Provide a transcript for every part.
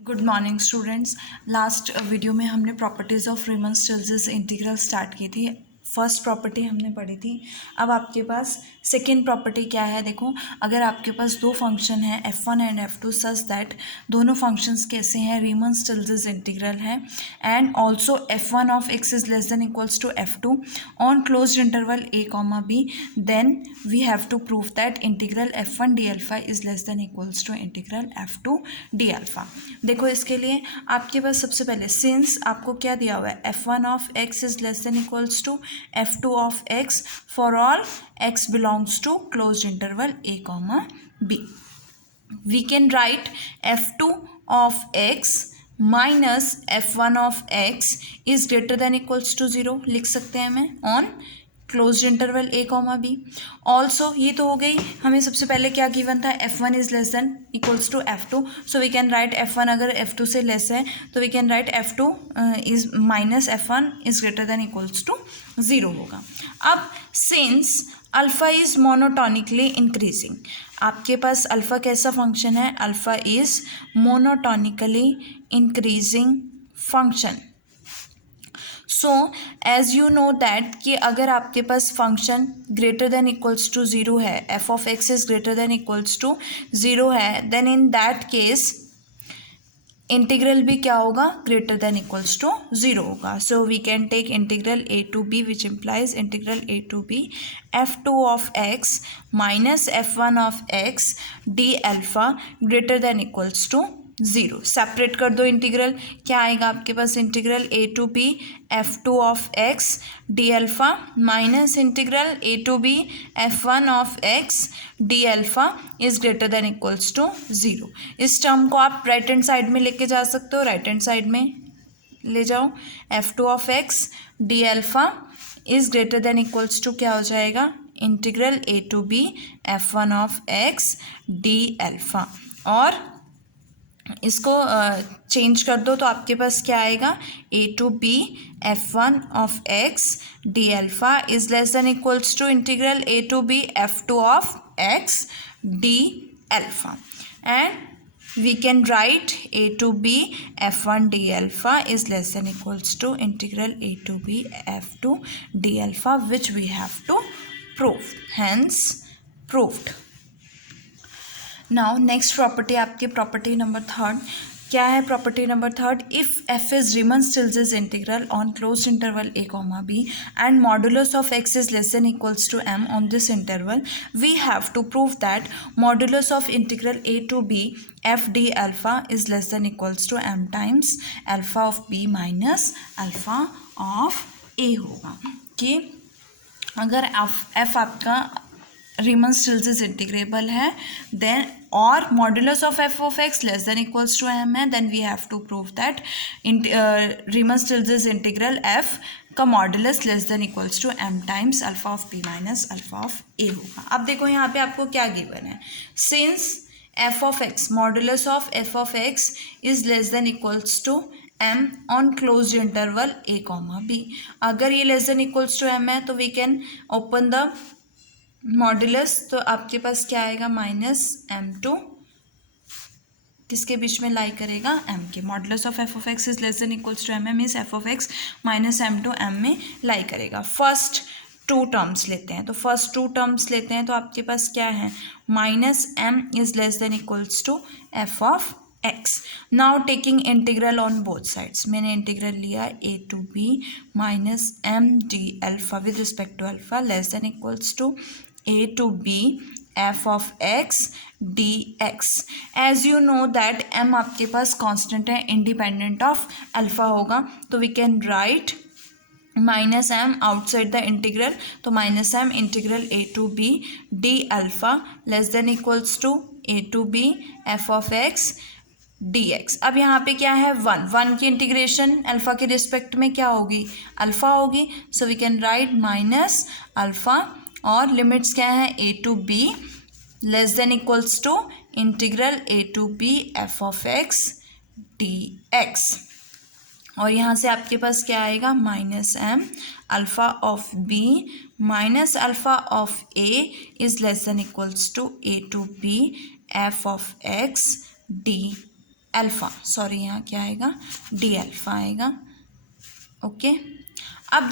Good morning students. Last video में हमने properties of रीमन-स्टिल्ज़ integral start की थी। फर्स्ट प्रॉपर्टी हमने पढ़ी थी। अब आपके पास सेकेंड प्रॉपर्टी क्या है, देखो। अगर आपके पास दो फंक्शन है f1 and f2 such that दोनों फंक्शंस कैसे हैं, रीमन-स्टिल्ज़ इंटीग्रल है, and also f1 of x is less than equals to f2 on closed interval a comma b, then we have to prove that integral f1 d alpha is less than equals to integral f2 d alpha. देखो, इसके लिए आपके पास सबसे पहले since आपको क्या दिया हुआ है, f1 of x is less than equals to f2 of x for all x belongs to close interval a comma b, we can write f2 of x minus f1 of x is greater than equals to 0 लिख सकते हैं हमें on close interval a comma b. Also ये तो हो गई, हमें सबसे पहले क्या गिवन था, f1 is less than equals to f2, so we can write f1 अगर f2 से लेस है तो we can write f2 is minus f1 is greater than equals to 0 होगा। अब since alpha is monotonically increasing, आपके पास alpha कैसा function है, alpha is monotonically increasing function. So as you know that कि अगर आपके पास function greater than equals to 0 है, F of X is greater than equals to 0 है, then in that case integral भी क्या होगा, ग्रेटर देन इक्वल्स टू 0 होगा। So we can take integral a to b which implies integral a to b f2 of x minus f1 of x D alpha greater than equals to 0। Separate कर दो integral, क्या आएगा आपके पास, integral a to b f2 of x D alpha minus integral a to b f1 of x D alpha is greater than equals to 0। इस term को आप right hand side में लेके जा सकते हो, राइट हैंड साइड में ले जाओ, f2 of x D alpha is greater than equals to क्या हो जाएगा, integral a to b f1 of x D alpha, और इसको चेंज कर दो तो आपके पास क्या आएगा, a to b f1 of x D alpha is less than equals to integral a to b f2 of x D alpha, and we can write a to b f1 d alpha is less than equals to integral a to b f2 d alpha, which we have to prove, hence proved। Now next property आपकी property number third क्या है, property number third, if f is Riemann Stieltjes integral on closed interval a comma b and modulus of x is less than equals to m on this interval, we have to prove that modulus of integral a to b f d alpha is less than equals to m times alpha of b minus alpha of a होगा। कि अगर f आपका Riemann Stieltjes integrable है then और modulus of F of X less than equals to M है, then we have to prove that Riemann Stieltjes integral F का modulus less than equals to M times alpha of P minus alpha of A होगा। अब देखो यहाँ पे आपको क्या given है, since F of X modulus of F of X is less than equals to M on close interval a comma b, अगर ये less than equals to M है तो we can open the modulus, तो आपके पास क्या आएगा, minus m2 किसके बीच में लाई करेगा, m के, modulus of f of x is less than equals to m means f of x minus m2 m में लाई करेगा। फर्स्ट टू टर्म्स लेते हैं, तो फर्स्ट टू टर्म्स लेते हैं तो आपके पास क्या है, minus m is less than equals to f of x। Now taking integral on both sides, मैंने इंटीग्रल लिया a to b minus m d alpha with respect to alpha less than equals to a to b f of x dx। As you know that m आपके पास constant है, independent of alpha होगा, तो we can write minus m outside the integral, तो minus m integral a to b d alpha less than equals to a to b f of x dx। अब यहाँ पे क्या है, one की integration alpha के रिस्पेक्ट में क्या होगी, अल्फा होगी, so we can write minus alpha, और लिमिट्स क्या है, a to b less than equals to integral a to b f of x dx, और यहाँ से आपके पास क्या आएगा, minus m alpha of b minus alpha of a is less than equals to a to b f of x d alpha, sorry यहाँ क्या आएगा, डी अल्फ़ा आएगा। ओके, अब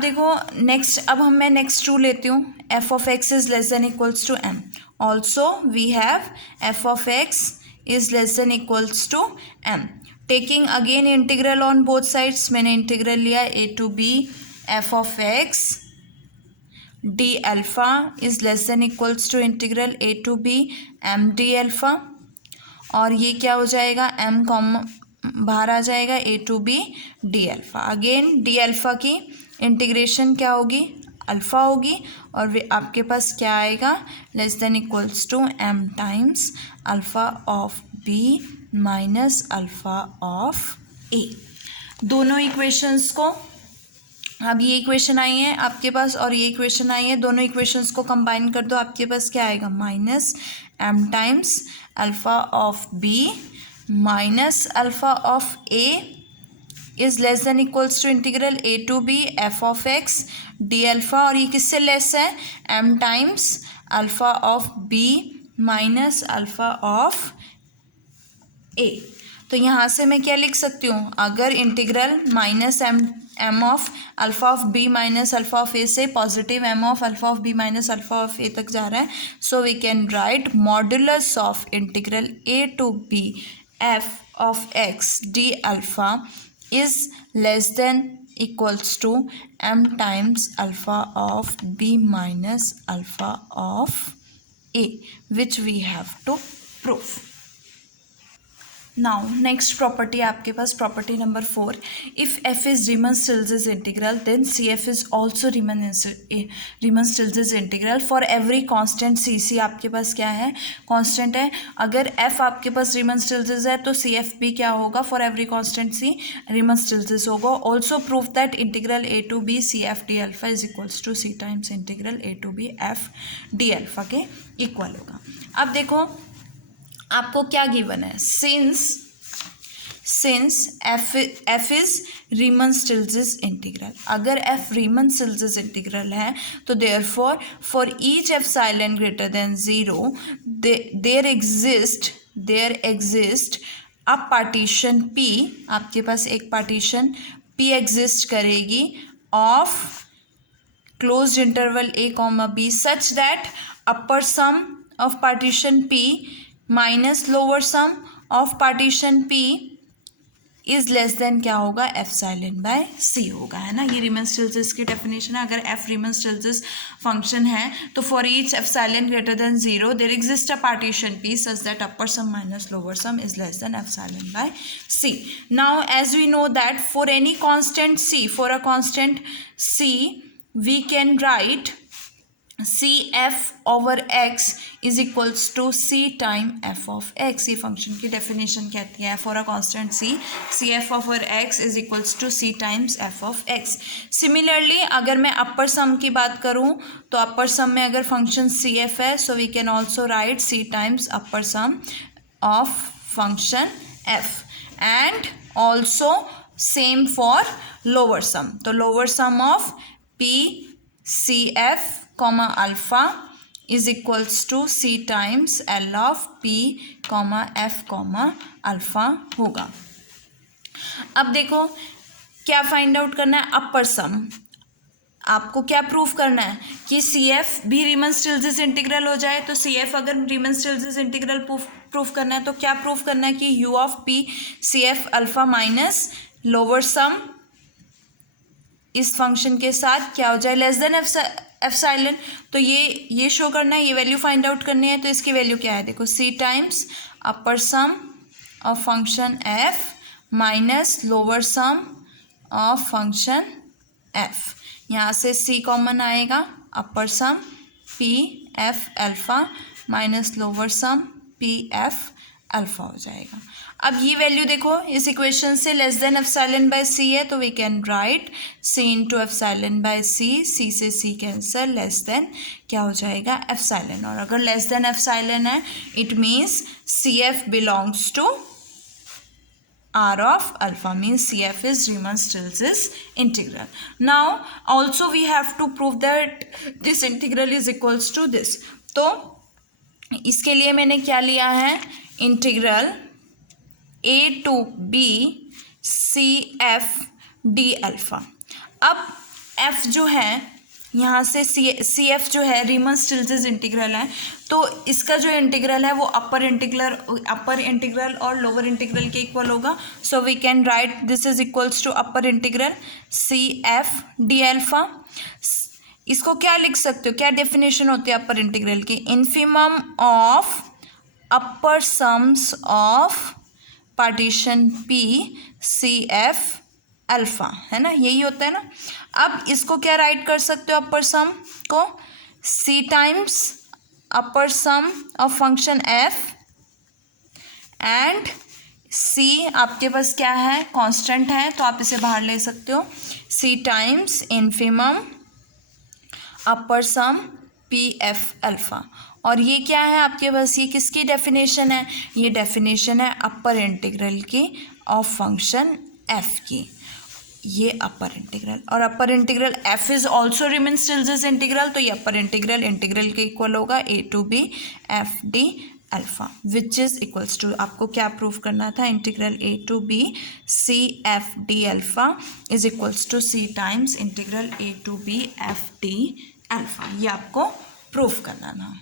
देखो नेक्स्ट, अब मैं नेक्स्ट टू लेती हूँ, F of X is less than equals to M. Also we have F of X is less than equals to M. Taking again integral on both sides, मैंने integral लिया A to B F of x D alpha is less than equals to integral A to B M D alpha, और ये क्या हो जाएगा, M com बाहर आ जाएगा, A to B D alpha. Again D alpha की इंटीग्रेशन क्या होगी, अल्फ़ा होगी, और वे आपके पास क्या आएगा, less than equals to M times alpha of B minus alpha of A. दोनों इक्वेशंस को, अब ये इक्वेशन आई है आपके पास और ये इक्वेशन आई है, दोनों इक्वेशंस को कंबाइन कर दो, आपके पास क्या आएगा, minus M times alpha of B minus alpha of A is less than equals to integral A to B F of x D alpha, और ये किससे लेस है, M times alpha of B minus alpha of A. तो यहाँ से मैं क्या लिख सकती हूँ, अगर integral minus M of alpha of B minus alpha of A से positive M of alpha of B minus alpha of a तक जा रहा है, so we can write modulus of integral A to B F of x D alpha is less than equals to m times alpha of b minus alpha of a, which we have to prove. Now next property आपके पास, property number 4, if F is Riemann Stieltjes integral then C F is also Riemann Stieltjes integral for every constant C. C आपके पास क्या है, constant है। अगर F आपके पास रीमन stills है तो सी एफ भी क्या होगा, for every constant C Riemann Stieltjes होगा। Also prove that integral A to B C F D alpha is equals to C times integral A to B F D alpha के equal होगा। अब देखो आपको क्या गिवन है, since F is Riemann Stieltjes integral, अगर F Riemann Stieltjes integral है तो therefore for each epsilon greater than 0 there exist a partition P, आपके पास एक पार्टीशन पी एग्जिस्ट करेगी of closed interval a comma b such that upper sum of partition p minus lower sum of partition p is less than क्या होगा, epsilon by सी होगा, है ना। ये रीमन stills की डेफिनेशन है। अगर एफ रीमन स्टिल्स फंक्शन है तो for each epsilon greater than 0 there exist a partition p such that upper sum minus lower sum is less than epsilon by c. Now as we know that for any constant c, for a constant c we can write c f over x is equals to c time f of x. ये function की definition कहती है, for a constant c f over x is equals to C times f of x. Similarly अगर मैं अपर सम की बात करूँ तो अपर सम में अगर फंक्शन सी एफ है so we can also write C times upper sum of function F, and also same for lower sum. तो lower sum of P C F comma alpha is equals to C times L of P comma F comma alpha होगा। अब देखो क्या find out करना है, अपर सम। आपको क्या proof करना है कि सी एफ भी रीमन स्टिल्स इंटीग्रल हो जाए। तो सी एफ अगर रीमन स्टिल्स इंटीग्रल प्रूफ करना है तो क्या प्रूफ करना है कि u of P C f alpha minus lower sum इस फंक्शन के साथ क्या हो जाए, लेस देन एप्सिलॉन। तो ये शो करना है, ये वैल्यू फाइंड आउट करनी है। तो इसकी वैल्यू क्या है, देखो C times upper sum of function F minus lower sum of function F. यहाँ से सी कॉमन आएगा, upper sum P F alpha minus lower sum P F alpha हो जाएगा। अब ये वैल्यू देखो इस इक्वेशन से less than epsilon by C है तो we can write C into epsilon by C, C से सी कैंसर, लेस देन क्या हो जाएगा एप्सिलॉन। और अगर लेस देन एप्सिलॉन है it means c f belongs to R of alpha, means CF is Riemann Stieltjes integral. Now also we have to prove that this integral is equals to this. तो इसके लिए मैंने क्या लिया है, integral a to b c F D alpha. अब f जो है यहाँ से सी एफ जो है रीमन स्टिल्ट्ज़ इंटीग्रल है, तो इसका जो इंटीग्रल है वो अपर इंटीग्रल और लोअर इंटीग्रल के इक्वल होगा। So we can write this is equals to upper integral c F D alpha. इसको क्या लिख सकते हो, क्या डेफिनेशन होती है अपर इंटीग्रल की, infimum of upper sums of partition p C f alpha, है ना, यही होता है ना। अब इसको क्या राइट कर सकते हो, अपर सम को C times upper sum of function F and C आपके पास क्या है, कांस्टेंट है, तो आप इसे बाहर ले सकते हो, सी टाइम्स इन्फिमम अपर सम पी एफ अल्फ़ा। और ये क्या है आपके पास, ये किसकी डेफिनेशन है, ये डेफिनेशन है अपर इंटीग्रल की ऑफ फंक्शन एफ की, ये अपर इंटीग्रल। और upper integral F is also Riemann Stieltjes integral, तो ये अपर इंटीग्रल के इक्वल होगा A to B F D alpha, which is equals to, आपको क्या प्रूव करना था, integral A to B C F D alpha is equals to C times integral A to B F D alpha, ये आपको prove करना था।